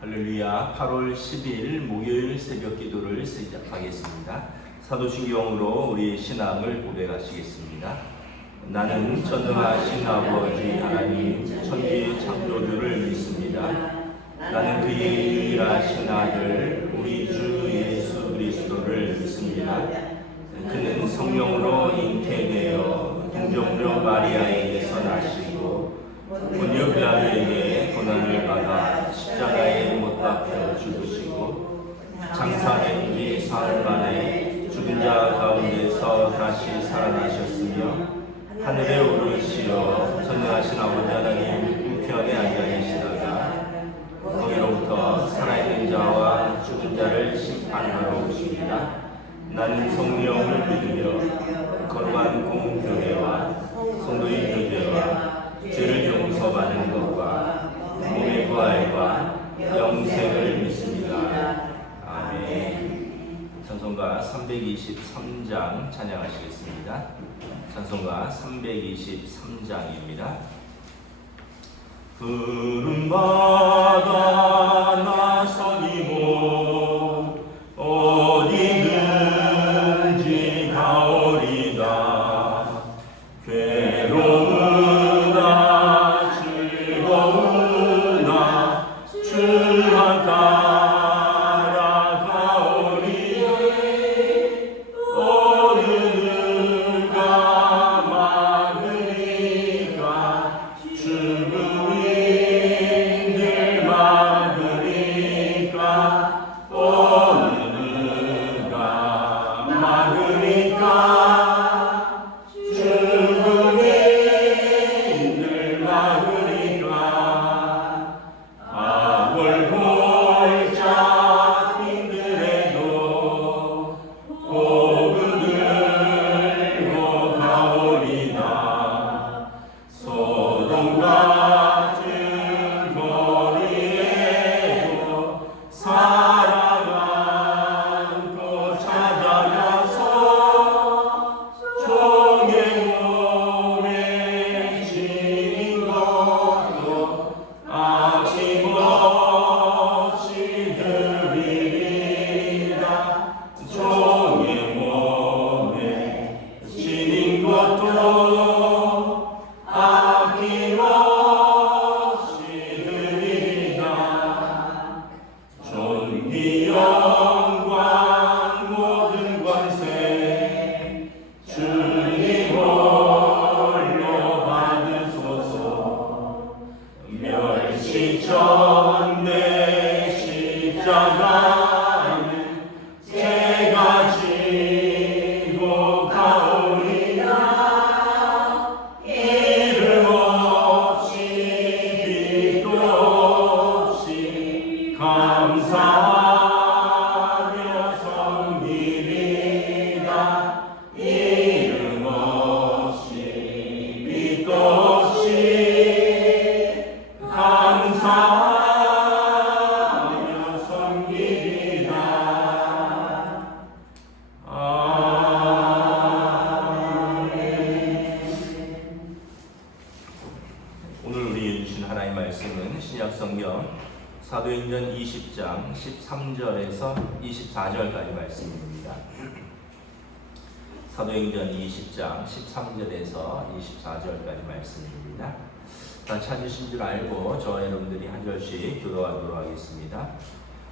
할렐루야. 8월 10일 목요일 새벽 기도를 시작하겠습니다. 사도신경으로 우리의 신앙을 고백하시겠습니다. 나는 전능하신 아버지 하나님 천지의 창조주를 믿습니다. 나는 그의 유일하신 아들 우리 주 예수 그리스도를 믿습니다. 그는 성령으로 잉태되어 동정녀 마리아에게서 나시고 본요 빌라도에게 고난을 받아 십자가에 못 박혀 죽으시고 장사된 뒤 사흘 만에 죽은 자 가운데서 다시 살아나셨으며 하늘에 오르시어 전능하신 아버지 하나님 우편에 앉아 계시다가 거기로부터 살아있는 자와 죽은 자를 심판하러 오십니다. 나는 성령을 믿으며 거룩한 공교회와 성도의 교제와 죄를 용서받는 것과 몸의 부활과 영생을 믿습니다. 아멘. 찬송가 323장 찬양하시겠습니다. 찬송가 323장입니다. 푸른 바다 나서니고 어디든지 가오리다. 괴로우나 즐거우나 주만 따라가오리. 어느가 막으니까 죽음인들 막으니까 어느가 막으니까 사도행전 20장 13절에서 24절까지 말씀입니다. 사도행전 20장 13절에서 24절까지 말씀입니다. 다 찾으신 줄 알고 저와 여러분들이 한 절씩 교도하도록 하겠습니다.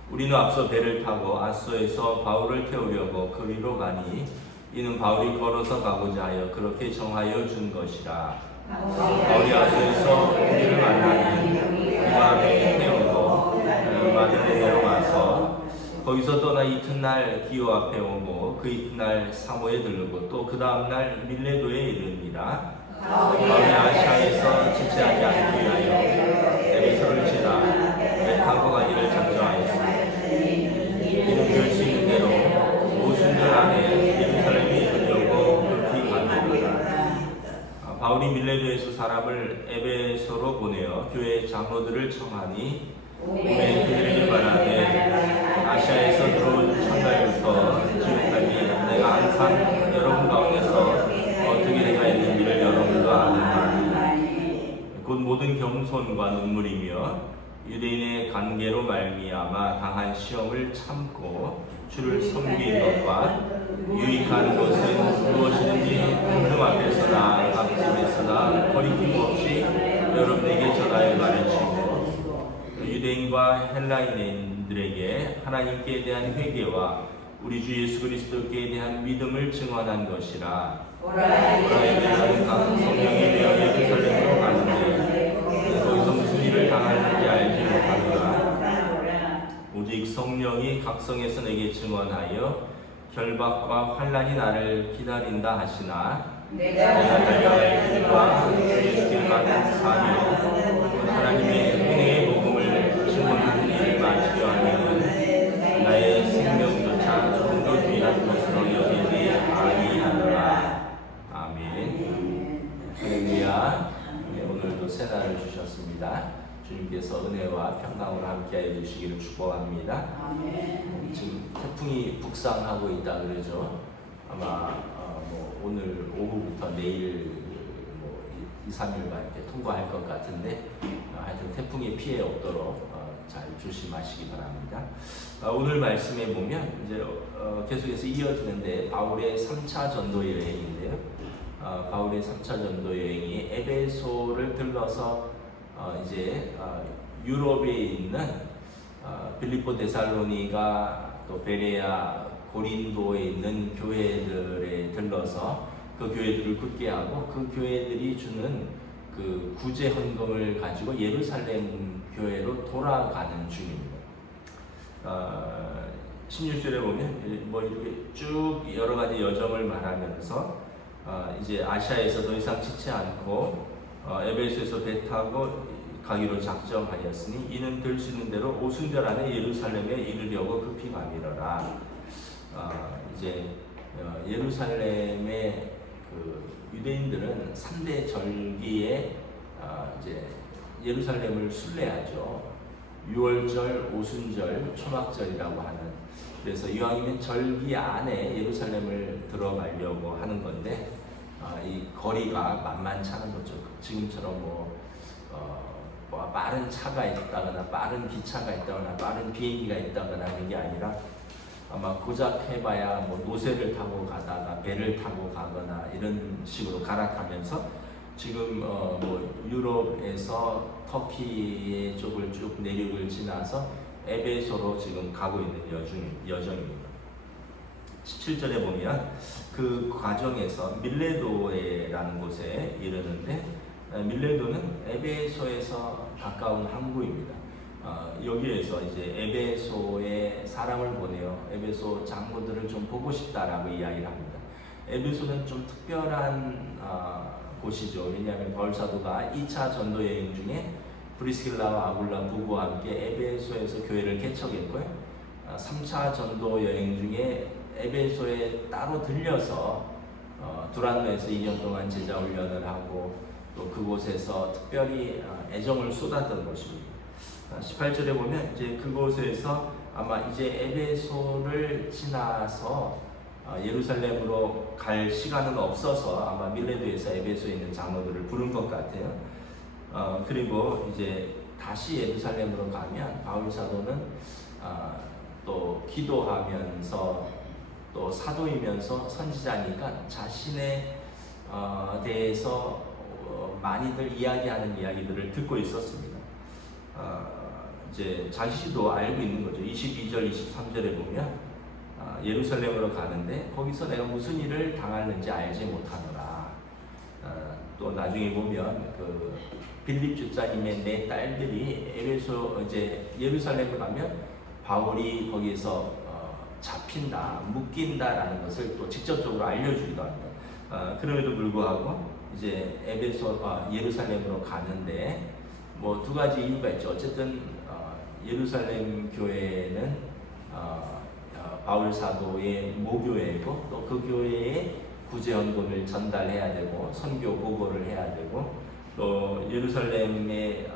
우리는 앞서 배를 타고 아소에서 바울을 태우려고 그 위로 가니 이는 바울이 걸어서 가고자 하여 그렇게 정하여 준 것이라. 바울이 아소에서 우리를 만나니 그 밤에 태우고 마들에 내려와서 거기서 떠나 이튿날 기호 앞에 오고 그 이튿날 사모에 들르고 또 그 다음날 밀레도에 이르니라. 바울이 아시아에서 지체하지 않기 위하여 에베소를 지나 배 타고 가기를 작정하였습니다. 이는 결심인 대로 오순절 안에 예루살렘에 이르려고 급히 가니라. 바울이 밀레도에서 사람을 에베소로 보내어 교회 장로들을 청하니 몸에 그들에게 말하되 아시아에서 들어온 첫날부터 지금까지 내가 항상 여러분 가운데서 어떻게 행하였는지를 여러분도 아는 바니 곧 모든 겸손과 눈물이며 유대인의 간 관계로 말미암아 당한 시험을 참고 주를 섬긴 것과 유익한 것은 무엇이든지 하나님 앞에서나 각 집에서나 거리낌 없이 여러분에게 전하여 가르치고 유대인과 헬라인들에게 하나님께 대한 회개와 우리 주 예수 그리스도께 대한 믿음을 증언한 것이라. 오라에게 나는 각 성령에 대하여 예루살렘으로 가는데 거기서 무슨 일을 당하는지 알지 못하노라. 오직 성령이 각성에서 내게 증언하여 결박과 환난이 나를 기다린다 하시나 내가 달려갈 길과 주의 길 받은 사명 하나님의 은혜의 복음을 증언하는 일을 마치려 하면은 나의 생명조차 조금 더 귀한 것으로 여기지 아니하노라. 아멘. 할렐루야. 오늘도 새날을 주셨습니다. 주님께서 은혜와 평강으로 함께하여 주시기를 축복합니다. 아멘. 지금 태풍이 북상하고 있다 그러죠. 아마 오늘 오후부터 내일 2, 3일간 이렇게 통과할 것 같은데 하여튼 태풍의 피해 없도록 잘 조심하시기 바랍니다. 오늘 말씀에 보면 이제 계속해서 이어지는데 바울의 3차 전도 여행인데요. 바울의 3차 전도 여행이 에베소를 들러서 이제 유럽에 있는 빌립보, 데살로니가, 또 베레아, 고린도에 있는 교회들에 들러서 그 교회들을 굳게 하고 그 교회들이 주는 그 구제 헌금을 가지고 예루살렘 교회로 돌아가는 중입니다. 16절에 보면 뭐 이렇게 쭉 여러 가지 여정을 말하면서 이제 아시아에서 더 이상 지치 않고 에베소에서 배 타고 가기로 작정하였으니 이는 들 수 있는 대로 오순절 안에 예루살렘에 이르려고 급히 가미러라. 이제 예루살렘의 그 유대인들은 3대 절기에 이제 예루살렘을 순례하죠. 유월절, 오순절, 초막절이라고 하는. 그래서 이왕이면 절기 안에 예루살렘을 들어가려고 하는 건데 이 거리가 만만치 않은 거죠. 지금처럼 빠른 차가 있다거나 빠른 기차가 있다거나 빠른 비행기가 있다거나 하는 게 아니라 아마 고작 해봐야 노새를 타고 가다가 배를 타고 가거나 이런 식으로 갈아타면서 지금 유럽에서 터키 쪽을 쭉 내륙을 지나서 에베소로 지금 가고 있는 여정입니다. 17절에 보면 그 과정에서 밀레도에라는 곳에 이르는데 밀레도는 에베소에서 가까운 항구입니다. 여기에서 이제 에베소에 사람을 보내어 에베소 장로들을 좀 보고 싶다라고 이야기를 합니다. 에베소는 좀 특별한 곳이죠. 왜냐하면 바울 사도가 2차 전도 여행 중에 브리스길라와 아굴라 부부와 함께 에베소에서 교회를 개척했고요. 3차 전도 여행 중에 에베소에 따로 들려서 두란노에서 2년 동안 제자 훈련을 하고 또 그곳에서 특별히 애정을 쏟았던 것입니다. 18절에 보면 이제 그곳에서 아마 이제 에베소를 지나서 예루살렘으로 갈 시간은 없어서 아마 밀레도에서 에베소에 있는 장로들을 부른 것 같아요. 그리고 이제 다시 예루살렘으로 가면 바울 사도는 또 기도하면서 또 사도이면서 선지자니까 자신에 대해서 많이들 이야기하는 이야기들을 듣고 있었습니다. 이제 자신도 알고 있는 거죠. 22절, 23절에 보면 예루살렘으로 가는데 거기서 내가 무슨 일을 당하는지 알지 못하노라. 또 나중에 보면 그 빌립 집사님의 네 딸들이 에베소 이제 예루살렘을 가면 바울이 거기서 잡힌다, 묶인다라는 것을 또 직접적으로 알려주기도 합니다. 그럼에도 불구하고 이제 예루살렘으로 가는데 두 가지 이유가 있죠. 어쨌든 예루살렘 교회는 바울 사도의 모교회고 또 그 교회에 구제헌금을 전달해야 되고 선교 보고를 해야 되고 또 예루살렘에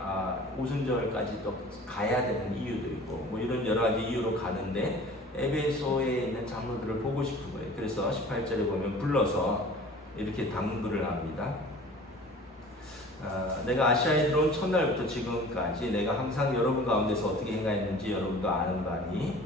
오순절까지 또 가야 되는 이유도 있고 이런 여러 가지 이유로 가는데 에베소에 있는 장로들을 보고 싶은 거예요. 그래서 18절에 보면 불러서 이렇게 당부를 합니다. 내가 아시아에 들어온 첫날부터 지금까지 내가 항상 여러분 가운데서 어떻게 행하였는지 여러분도 아는 바니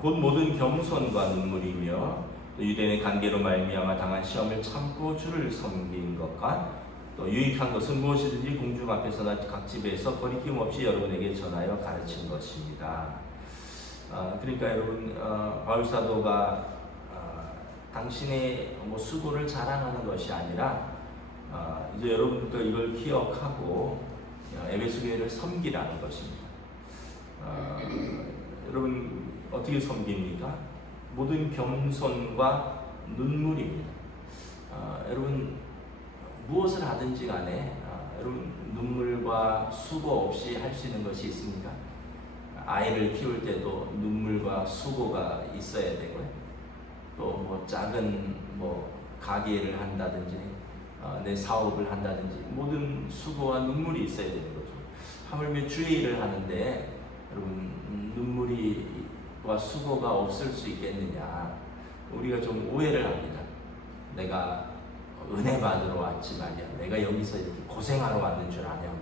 곧 모든 겸손과 눈물이며 또 유대인의 관계로 말미암아 당한 시험을 참고 주를 섬긴 것과 또 유익한 것은 무엇이든지 공중 앞에서나 각 집에서 거리낌 없이 여러분에게 전하여 가르친 것입니다. 그러니까 여러분 바울 사도가 당신의 수고를 자랑하는 것이 아니라 이제 여러분들도 이걸 기억하고 에베소 교회를 섬기라는 것입니다. 여러분 어떻게 섬깁니까? 모든 겸손과 눈물입니다. 여러분 무엇을 하든지 간에 여러분 눈물과 수고 없이 할 수 있는 것이 있습니까? 아이를 키울 때도 눈물과 수고가 있어야 되고요. 또 작은 가게를 한다든지 내 사업을 한다든지 모든 수고와 눈물이 있어야 되는 거죠. 하물며 주의 일을 하는데 여러분 눈물과 수고가 없을 수 있겠느냐? 우리가 좀 오해를 합니다. 내가 은혜 받으러 왔지만요, 내가 여기서 이렇게 고생하러 왔는 줄 아냐고.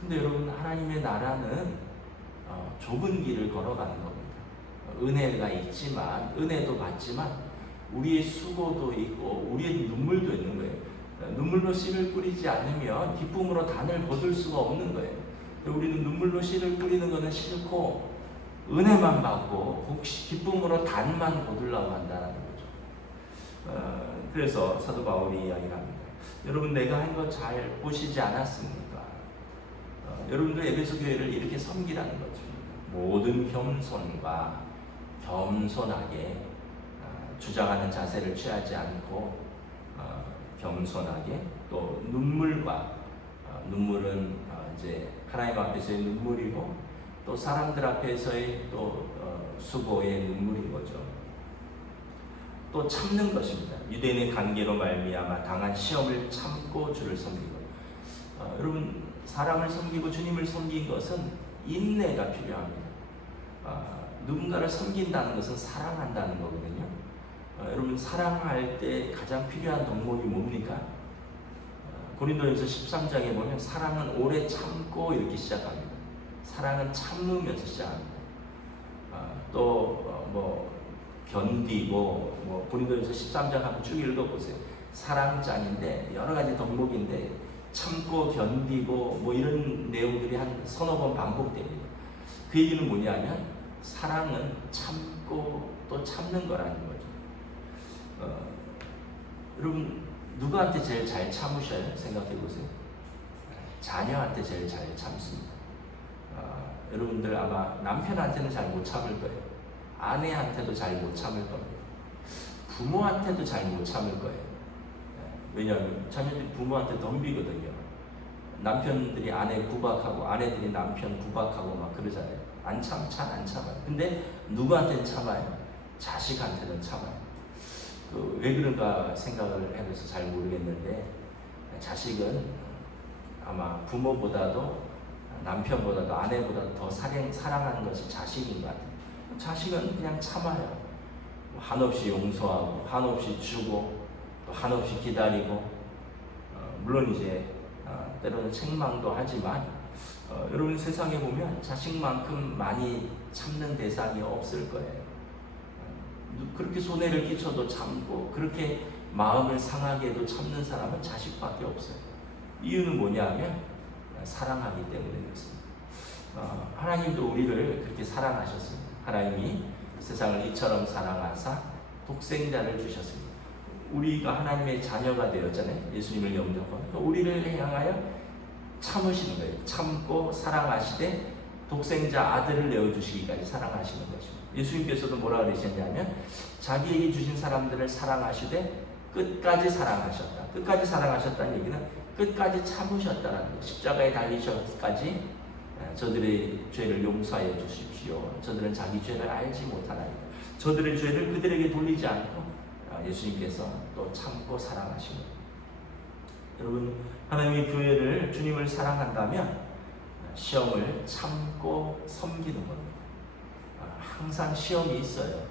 근데 여러분 하나님의 나라는 좁은 길을 걸어가는 겁니다. 은혜가 있지만 은혜도 받지만 우리의 수고도 있고 우리의 눈물도 있는 거예요. 눈물로 씨를 뿌리지 않으면 기쁨으로 단을 거둘 수가 없는 거예요. 우리는 눈물로 씨를 뿌리는 것은 싫고 은혜만 받고 혹시 기쁨으로 단만 거두려고 한다는 거죠. 그래서 사도 바울이 이야기를 합니다. 여러분 내가 한 거 잘 보시지 않았습니까? 여러분들 에베소 교회를 이렇게 섬기라는 거죠. 모든 겸손과 겸손하게 주장하는 자세를 취하지 않고 겸손하게 또 눈물과 눈물은 이제 하나님 앞에서의 눈물이고 또 사람들 앞에서의 또 수고의 눈물인 거죠. 또 참는 것입니다. 유대인의 관계로 말미암아 당한 시험을 참고 주를 섬기고 여러분 사람을 섬기고 주님을 섬긴 것은 인내가 필요합니다. 누군가를 섬긴다는 것은 사랑한다는 거거든요. 여러분 사랑할 때 가장 필요한 덕목이 뭡니까? 고린도전서 13장에 보면 사랑은 오래 참고 이렇게 시작합니다. 사랑은 참으면서 시작합니다. 견디고 고린도전서 13장 한번 쭉 읽어보세요. 사랑장인데 여러 가지 덕목인데 참고 견디고 이런 내용들이 한 서너 번 반복됩니다. 그 얘기는 뭐냐면 사랑은 참고 또 참는 거라는 거죠. 여러분 누구한테 제일 잘 참으셔요? 생각해 보세요. 자녀한테 제일 잘 참습니다. 여러분들 아마 남편한테는 잘 못 참을 거예요. 아내한테도 잘 못 참을 겁니다. 부모한테도 잘 못 참을 거예요. 왜냐하면 자녀들이 부모한테 덤비거든요. 남편들이 아내 구박하고 아내들이 남편 구박하고 막 그러잖아요. 잘 안 참아요. 근데 누구한테는 참아요? 자식한테는 참아요. 왜 그런가 생각을 해봐서 잘 모르겠는데 자식은 아마 부모보다도 남편보다도 아내보다도 더 사랑하는 것이 자식인 것 같아요. 자식은 그냥 참아요. 한없이 용서하고 한없이 주고 또 한없이 기다리고 물론 이제 때로는 책망도 하지만 여러분 세상에 보면 자식만큼 많이 참는 대상이 없을 거예요. 그렇게 손해를 끼쳐도 참고 그렇게 마음을 상하게 해도 참는 사람은 자식밖에 없어요. 이유는 뭐냐면 사랑하기 때문에 그렇습니다. 하나님도 우리를 그렇게 사랑하셨습니다. 하나님이 세상을 이처럼 사랑하사 독생자를 주셨습니다. 우리가 하나님의 자녀가 되었잖아요. 예수님을 영접하고 우리를 향하여 참으시는 거예요. 참고 사랑하시되 독생자 아들을 내어주시기까지 사랑하시는 것입니다. 예수님께서도 뭐라 그러셨냐면 자기에게 주신 사람들을 사랑하시되 끝까지 사랑하셨다. 끝까지 사랑하셨다는 얘기는 끝까지 참으셨다는 거예요. 십자가에 달리셔까지 저들의 죄를 용서하여 주십시오. 저들은 자기 죄를 알지 못하나이다. 저들의 죄를 그들에게 돌리지 않고 예수님께서 또 참고 사랑하십니다. 여러분 하나님의 교회를 주님을 사랑한다면 시험을 참고 섬기는 겁니다. 항상 시험이 있어요.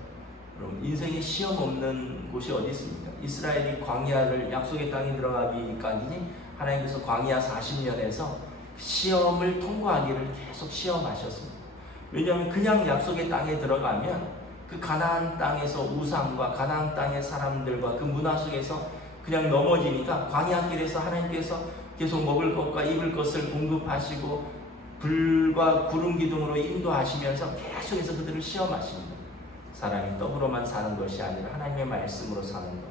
여러분 인생에 시험 없는 곳이 어디 있습니까? 이스라엘이 광야를 약속의 땅에 들어가기까지 하나님께서 광야 40년에서 시험을 통과하기를 계속 시험하셨습니다. 왜냐하면 그냥 약속의 땅에 들어가면 그 가나안 땅에서 우상과 가나안 땅의 사람들과 그 문화 속에서 그냥 넘어지니까 광야길에서 하나님께서 계속 먹을 것과 입을 것을 공급하시고 불과 구름 기둥으로 인도하시면서 계속해서 그들을 시험하십니다. 사람이 떡으로만 사는 것이 아니라 하나님의 말씀으로 사는 것,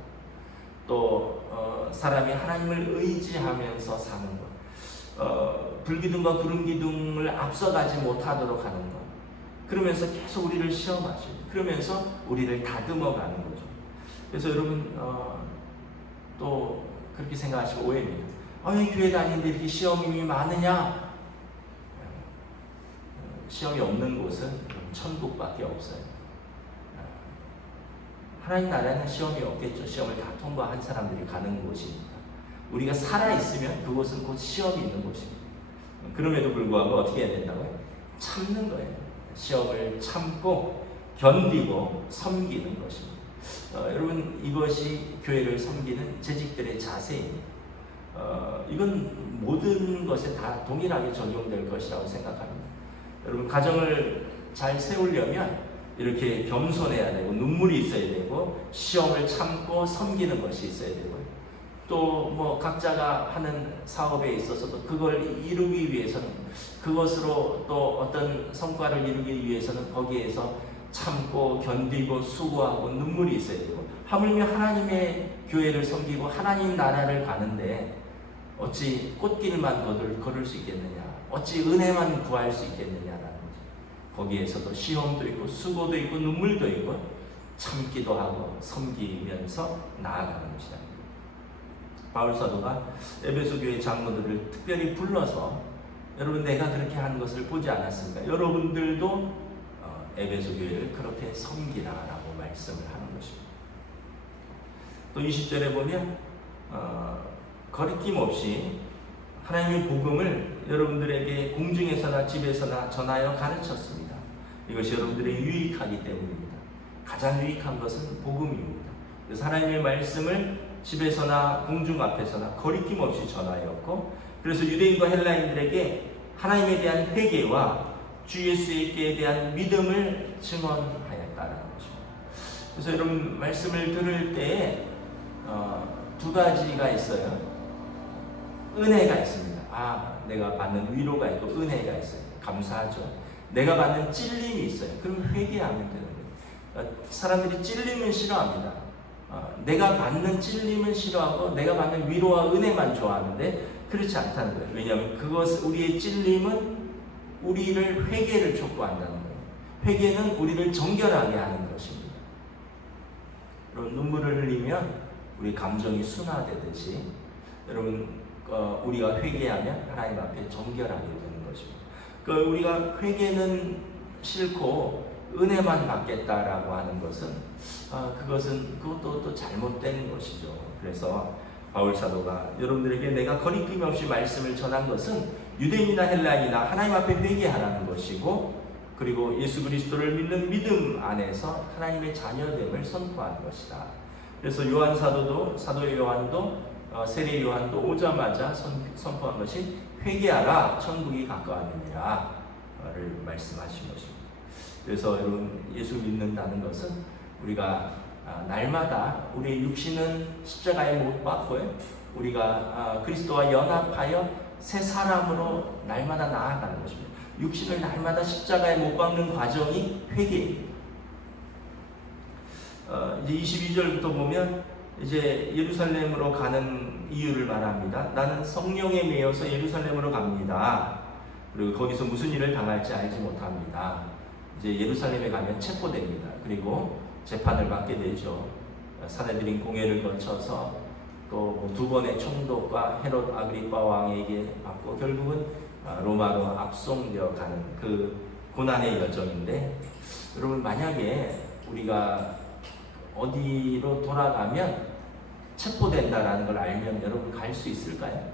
또 사람이 하나님을 의지하면서 사는 것, 불기둥과 구름 기둥을 앞서가지 못하도록 하는 것, 그러면서 계속 우리를 시험하십니다. 그러면서 우리를 다듬어 가는 거죠. 그래서 여러분 또 그렇게 생각하시고 오해입니다. 왜 교회 다니는데 이렇게 시험이 많으냐? 시험이 없는 곳은 천국밖에 없어요. 하나님 나라는 시험이 없겠죠. 시험을 다 통과한 사람들이 가는 곳이니까. 우리가 살아있으면 그곳은 곧 시험이 있는 곳입니다. 그럼에도 불구하고 어떻게 해야 된다고요? 참는 거예요. 시험을 참고 견디고 섬기는 것입니다. 여러분, 이것이 교회를 섬기는 재직들의 자세입니다. 이건 모든 것에 다 동일하게 적용될 것이라고 생각합니다. 여러분, 가정을 잘 세우려면 이렇게 겸손해야 되고 눈물이 있어야 되고 시험을 참고 섬기는 것이 있어야 되고, 또 뭐 각자가 하는 사업에 있어서도 그걸 이루기 위해서는, 그것으로 또 어떤 성과를 이루기 위해서는 거기에서 참고 견디고 수고하고 눈물이 있어야 되고, 하물며 하나님의 교회를 섬기고 하나님 나라를 가는데 어찌 꽃길만 걸을 수 있겠느냐, 어찌 은혜만 구할 수 있겠느냐라는 거죠. 거기에서도 시험도 있고 수고도 있고 눈물도 있고 참기도 하고 섬기면서 나아가는 것이다. 바울 사도가 에베소 교회 장로들을 특별히 불러서, 여러분, 내가 그렇게 하는 것을 보지 않았습니까? 여러분들도 에베소 교회를 그렇게 섬기라라고 말씀을 하는 것입니다. 또 20절에 보면 거리낌 없이 하나님의 복음을 여러분들에게 공중에서나 집에서나 전하여 가르쳤습니다. 이것이 여러분들의 유익하기 때문입니다. 가장 유익한 것은 복음입니다. 그래서 하나님의 말씀을 집에서나 공중 앞에서나 거리낌 없이 전하였고, 그래서 유대인과 헬라인들에게 하나님에 대한 회개와 주 예수에게 대한 믿음을 증언하였다는 것입니다. 그래서 여러분, 말씀을 들을 때 두 가지가 있어요. 은혜가 있습니다. 내가 받는 위로가 있고 은혜가 있어요. 감사하죠. 내가 받는 찔림이 있어요. 그럼 회개하면 되는 거예요. 사람들이 찔림은 싫어합니다. 내가 받는 찔림은 싫어하고 내가 받는 위로와 은혜만 좋아하는데 그렇지 않다는 거예요. 왜냐하면 우리의 찔림은 우리를 회개를 촉구한다는 거예요. 회개는 우리를 정결하게 하는 것입니다. 여러분, 눈물을 흘리면 우리 감정이 순화되듯이 여러분, 우리가 회개하면 하나님 앞에 정결하게 되는 것입니다. 우리가 회개는 싫고 은혜만 받겠다라고 하는 것은 그것도 또 잘못된 것이죠. 그래서 바울 사도가 여러분들에게 내가 거리낌 없이 말씀을 전한 것은 유대인이나 헬라인이나 하나님 앞에 회개하라는 것이고, 그리고 예수 그리스도를 믿는 믿음 안에서 하나님의 자녀됨을 선포하는 것이다. 그래서 사도 요한도 세례 요한도 오자마자 선포한 것이 회개하라, 천국이 가까웠느니라를 말씀하신 것입니다. 그래서 여러분, 예수 믿는다는 것은 우리가 날마다 우리의 육신은 십자가에 못 박고요, 우리가 그리스도와 연합하여 새 사람으로 날마다 나아가는 것입니다. 육신을 날마다 십자가에 못 박는 과정이 회개입니다. 이제 22절부터 보면 이제 예루살렘으로 가는 이유를 말합니다. 나는 성령에 매여서 예루살렘으로 갑니다. 그리고 거기서 무슨 일을 당할지 알지 못합니다. 이제 예루살렘에 가면 체포됩니다. 그리고 재판을 받게 되죠. 사내들인 공회를 거쳐서 또 2번의 총독과 헤롯 아그리파 왕에게 받고 결국은 로마로 압송되어 가는 그 고난의 여정인데, 여러분, 만약에 우리가 어디로 돌아가면 체포된다라는 걸 알면 여러분 갈 수 있을까요?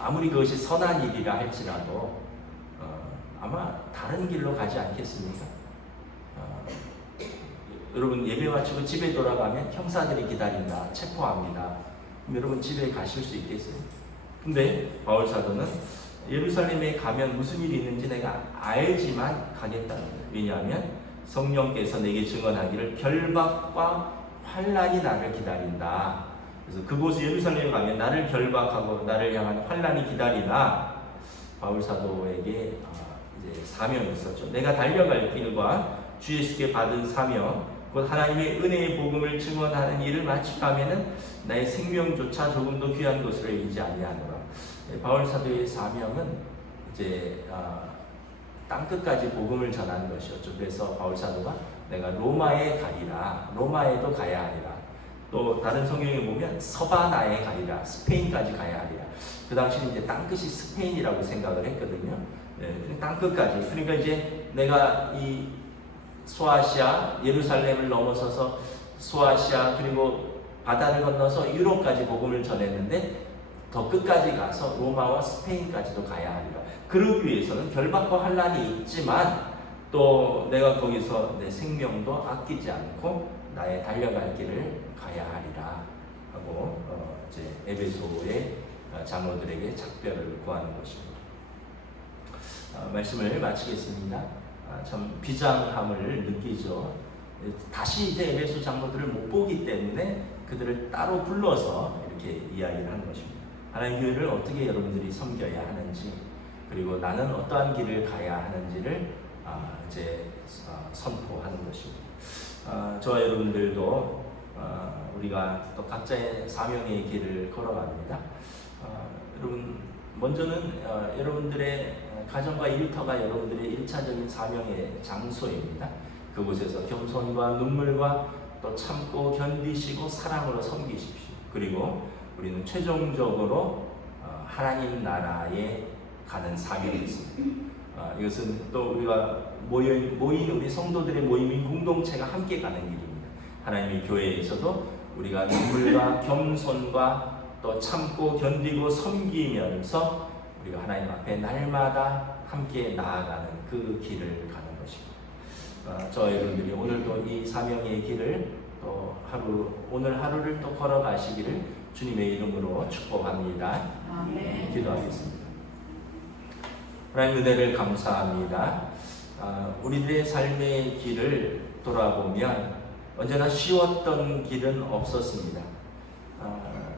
아무리 그것이 선한 일이라 할지라도 아마 다른 길로 가지 않겠습니까? 여러분, 예배 마치고 집에 돌아가면 형사들이 기다린다, 체포합니다. 그럼 여러분 집에 가실 수 있겠어요? 근데 바울 사도는 예루살렘에 가면 무슨 일이 있는지 내가 알지만 가겠다는 거예요. 왜냐하면 성령께서 내게 증언하기를 결박과 환난이 나를 기다린다. 그래서 그곳 예루살렘에 가면 나를 결박하고 나를 향한 환난이 기다리나 바울 사도에게 이제 사명이 있었죠. 내가 달려갈 길과 주 예수께 받은 사명, 곧 하나님의 은혜의 복음을 증언하는 일을 마치가면은 나의 생명조차 조금도 귀한 것으로 여기지 아니하노라. 바울 사도의 사명은 이제 땅 끝까지 복음을 전하는 것이었죠. 그래서 바울 사도가 내가 로마에 가리라, 로마에도 가야 하리라. 또 다른 성경에 보면 서바나에 가리라, 스페인까지 가야 하리라. 그 당시는 이제 땅 끝이 스페인이라고 생각을 했거든요. 땅 끝까지. 그러니까 이제 내가 이 소아시아, 예루살렘을 넘어서서 소아시아 그리고 바다를 건너서 유럽까지 복음을 전했는데 더 끝까지 가서 로마와 스페인까지도 가야 하리라. 그러기 위해서는 결박과 환난이 있지만 또 내가 거기서 내 생명도 아끼지 않고 나의 달려갈 길을 가야 하리라 하고 이제 에베소의 장로들에게 작별을 구하는 것입니다. 말씀을 마치겠습니다. 참 비장함을 느끼죠. 다시 이제 에베소 장로들을 못 보기 때문에 그들을 따로 불러서 이렇게 이야기를 하는 것입니다. 하나님 교회를 어떻게 여러분들이 섬겨야 하는지, 그리고 나는 어떠한 길을 가야 하는지를 이제 선포하는 것입니다. 저와 여러분들도 우리가 또 각자의 사명의 길을 걸어갑니다. 여러분 먼저는 여러분들의 가정과 일터가 여러분들의 1차적인 사명의 장소입니다. 그곳에서 겸손과 눈물과 또 참고 견디시고 사랑으로 섬기십시오. 그리고 우리는 최종적으로 하나님 나라에 가는 사명이 있습니다. 이것은 또 우리가 모인 우리 성도들의 모임인 공동체가 함께 가는 길입니다. 하나님의 교회에서도 우리가 눈물과 겸손과 또 참고 견디고 섬기면서 우리가 하나님 앞에 날마다 함께 나아가는 그 길을 가는 것입니다. 저 여러분들이 오늘도 이 사명의 길을 또 오늘 하루를 또 걸어가시기를 주님의 이름으로 축복합니다. 아멘. 기도하겠습니다. 하나님 은혜를 감사합니다. 우리들의 삶의 길을 돌아보면 언제나 쉬웠던 길은 없었습니다.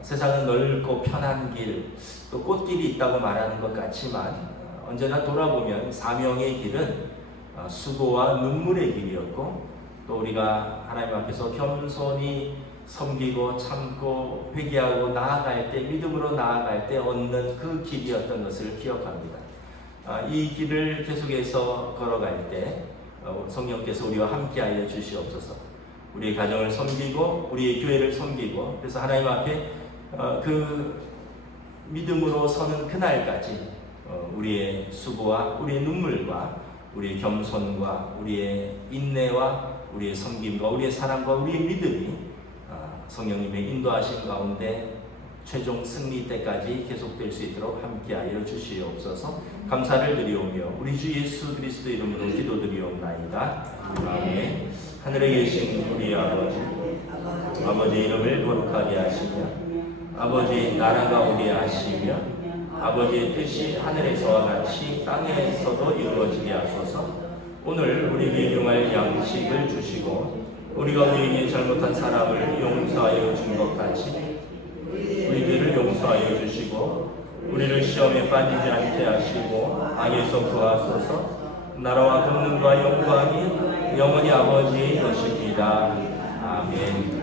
세상은 넓고 편한 길, 또 꽃길이 있다고 말하는 것 같지만 언제나 돌아보면 사명의 길은 수고와 눈물의 길이었고 또 우리가 하나님 앞에서 겸손히 섬기고 참고 회개하고 나아갈 때, 믿음으로 나아갈 때 얻는 그 길이었던 것을 기억합니다. 이 길을 계속해서 걸어갈 때 성령께서 우리와 함께하여 주시옵소서. 우리의 가정을 섬기고 우리의 교회를 섬기고, 그래서 하나님 앞에 그 믿음으로 서는 그날까지 우리의 수고와 우리의 눈물과 우리의 겸손과 우리의 인내와 우리의 섬김과 우리의 사랑과 우리의 믿음이 성령님의 인도하심 가운데 최종 승리 때까지 계속될 수 있도록 함께하여 주시옵소서. 감사를 드리오며 우리 주 예수 그리스도 이름으로 기도드리옵나이다. 아멘. 하늘에 계신 우리 아버지 이름을 거룩하게 하시며 아버지 나라가 오게 하시며 아버지의 뜻이 하늘에서와 같이 땅에서도 이루어지게 하소서. 오늘 우리에게 용할 양식을 주시고 우리가 우리에게 잘못한 사람을 용서하여 준 것 같이 우리들을 용서하여 주시고 우리를 시험에 빠지지 않게 하시고 악에서 구하소서. 나라와 권능과 영광이 영원히 아버지의 것입니다. 아멘.